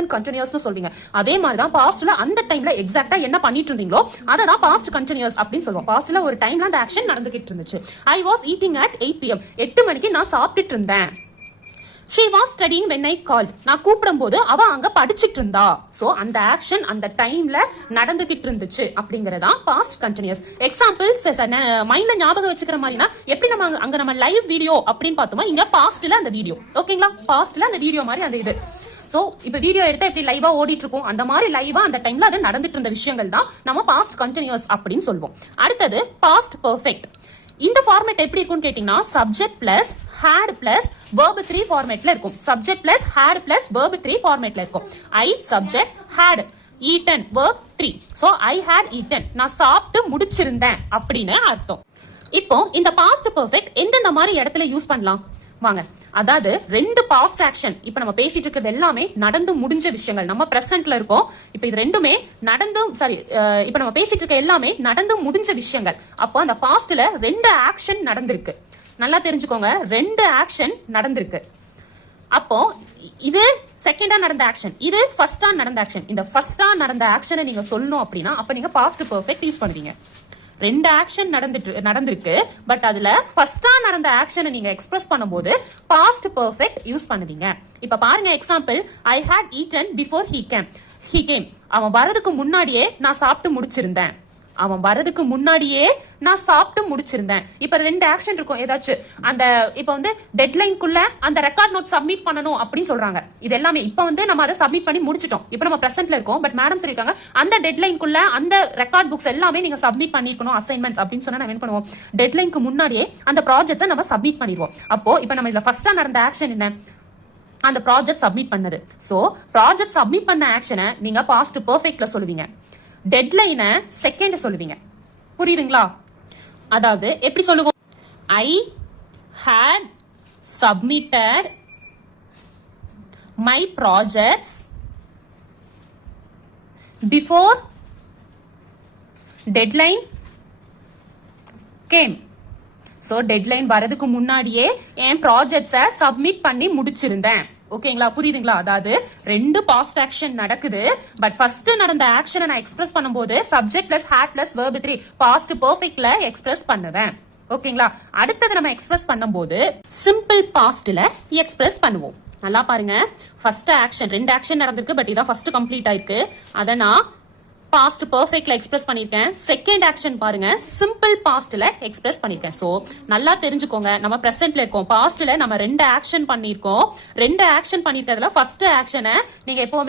Present continuous சொல்வீங்க. அதே மாதிரி தான் பாஸ்ட்ல அந்த டைம்ல எக்ஸாக்ட்டா என்ன பண்ணிட்டு இருந்தீங்களோ அதை தான் பாஸ்ட் கண்டினியூஸ் அப்படின்னு சொல்லுவோம். பாஸ்ட்ல ஒரு டைம்ல அந்த ஆக்ஷன் நடந்துகிட்டு இருந்துச்சு. I was eating at 8 PM. 8 மணிக்கு நான் சாப்பிட்டுட்டு இருந்தேன். She was studying when I called. நான் கூப்பிடும் போது அவ அங்க படிச்சிட்டு இருந்தா. சோ அந்த ஆக்ஷன் அந்த டைம்ல நடந்துகிட்டு இருந்துச்சு அப்படிங்கறதா பாஸ்ட் கண்டினியூஸ். எக்ஸாம்பிள்ஸ் மைண்ட்ல ஞாபகம் வச்சுக்கிற மாதிரினா எப்படி நம்ம லைவ் வீடியோ அப்படின்னு பார்த்தோமா, இங்க பாஸ்ட்ல அந்த வீடியோ. ஓகேங்களா, பாஸ்ட்ல அந்த வீடியோ மாதிரி அந்த இது. சோ இப்ப வீடியோ எடுத்தா எப்படி லைவா ஓடிட்டு இருக்கும், அந்த மாதிரி லைவா அந்த டைம்ல அது நடந்துட்டு இருந்த விஷயங்கள் தான் நம்ம பாஸ்ட் கண்டினியூஸ் அப்படின்னு சொல்லுவோம். அடுத்தது பாஸ்ட் பெர்ஃபெக்ட். இந்த ஃபார்மேட் எப்படி இருக்கும்னு கேட்டீங்கன்னா subject plus had plus verb 3 ஃபார்மேட்ல இருக்கும். Subject plus had plus verb 3 ஃபார்மேட்ல இருக்கும். I subject had eaten verb 3. so I had eaten, நான் சாப்பிட்டு முடிச்சிருந்தேன் அப்படின்னு அர்த்தம். இப்போ இந்த பாஸ்ட் பெர்ஃபெக்ட் எந்தெந்த மாதிரி இடத்துல யூஸ் பண்ணலாம் வாங்க. அதாவது ரெண்டு பாஸ்ட் ஆக்ஷன் இப்ப நம்ம பேசிட்டு இருக்கிறது எல்லாமே நடந்து முடிஞ்ச விஷயங்கள். நம்ம பிரசன்ட்ல இருக்கோம். இப்ப இது ரெண்டுமே இப்ப நம்ம பேசிட்டு இருக்க எல்லாமே நடந்து முடிஞ்ச விஷயங்கள். அப்போ அந்த பாஸ்ட்ல ரெண்டு ஆக்ஷன் நடந்திருக்கு. நல்லா தெரிஞ்சுக்கோங்க, ரெண்டு ஆக்ஷன் நடந்திருக்கு. அப்போ இது செகண்டா நடந்த ஆக்ஷன், இது ஃபர்ஸ்டா நடந்த ஆக்ஷன். இந்த ஃபர்ஸ்டா நடந்த ஆக்ஷனை நீங்க சொல்லணும் அப்படின்னா அப்ப நீங்க பாஸ்ட் பெர்ஃபெக்ட் யூஸ் பண்ணுவீங்க. ரெண்டு ஆக்ஷன் நடந்திருக்கு, பட் அதுல ஃபர்ஸ்டா நடந்த ஆக்ஷனை நீங்க எக்ஸ்பிரஸ் பண்ணும்போது பாஸ்ட் பெர்ஃபெக்ட் யூஸ் பண்ணுவீங்க. இப்ப பாருங்க example, I had eaten before he came. அவன் வரதுக்கு முன்னாடியே நான் சாப்பிட்டு முடிச்சிருந்தேன். அவன் வரதுக்கு முன்னாடியே நான் சாப்பிட்டு முடிச்சிருந்தேன். இப்ப ரெண்டு ஆக்ஷன் இருக்கும். ஏதாச்சும் அந்த இப்ப வந்து டெட்லைன்குள்ள அந்த ரெக்கார்ட் நோட் சப்மிட் பண்ணணும் அப்படின்னு சொல்றாங்க. இது எல்லாமே இப்ப வந்து நம்ம அதை சப்மிட் பண்ணி முடிச்சிட்டோம். இப்ப நம்ம பிரசன்ட்ல இருக்கோம். பட் மேடம் சொல்லிருக்காங்க அந்த டெட்லைன்குள்ள அந்த ரெக்கார்ட் புக்ஸ் எல்லாமே நீங்க சப்மிட் பண்ணிருக்கணும், அசைன்மெண்ட்ஸ் அப்படின்னு சொன்னா நம்ம என்ன பண்ணுவோம், டெட்லைனுக்கு முன்னாடியே அந்த ப்ராஜெக்ட்ஸை நம்ம சப்மிட் பண்ணிடுவோம். அப்போ இப்ப நம்ம இதுல ஃபர்ஸ்டா நடந்த ஆக்ஷன் என்ன, அந்த ப்ராஜெக்ட் சப்மிட் பண்ணது. சோ ப்ராஜெக்ட் சப்மிட் பண்ண ஆக்ஷனை நீங்க பாஸ்ட் பெர்ஃபெக்ட்ல சொல்லுவீங்க. டெட்லைனை செகண்ட் சொல்லுவீங்க. புரியுதுங்களா? அதாவது எப்படி சொல்லுவோம், ஐ had submitted my projects before deadline came. so deadline வரதுக்கு முன்னாடியே என் ப்ராஜெக்ட்ஸை சப்மிட் பண்ணி முடிச்சிருந்தேன். ஓகேங்களா, புரியுதுங்களா? அதாவது ரெண்டு பாஸ்ட் ஆக்ஷன் நடக்குது, பட் ஃபர்ஸ்ட் நடந்த ஆக்ஷனை நான் எக்ஸ்பிரஸ் பண்ணும்போது subject plus had plus verb 3 past பெர்ஃபெக்ட்ல எக்ஸ்பிரஸ் பண்ணுவேன். ஓகேங்களா, அடுத்தது நம்ம எக்ஸ்பிரஸ் பண்ணும்போது சிம்பிள் பாஸ்ட்ல எக்ஸ்பிரஸ் பண்ணுவோம். நல்லா பாருங்க, ஃபர்ஸ்ட் ஆக்ஷன் ரெண்டு ஆக்ஷன் நடந்திருக்கு, பட் இதான் ஃபர்ஸ்ட் கம்ப்ளீட் ஆயிருக்கு. அதை நான் பாஸ்ட் பெர்ஃபெக்ட்ல எக்ஸ்பிரஸ் பண்ணிருக்கேன். செகண்ட் ஆக்ஷன் பாருங்க சிம்பிள் பாஸ்ட்ல எக்ஸ்பிரஸ் பண்ணிருக்கேன். சோ நல்லா தெரிஞ்சுக்கோங்க, நம்ம பிரசன்ட்ல இருக்கோம். பாஸ்ட்ல நம்ம ரெண்டு ஆக்ஷன் பண்ணிருக்கோம். ரெண்டு ஆக்ஷன் பண்ணிட்டதுல ஃபர்ஸ்ட் ஆக்ஷனை நீங்க எப்பவுமே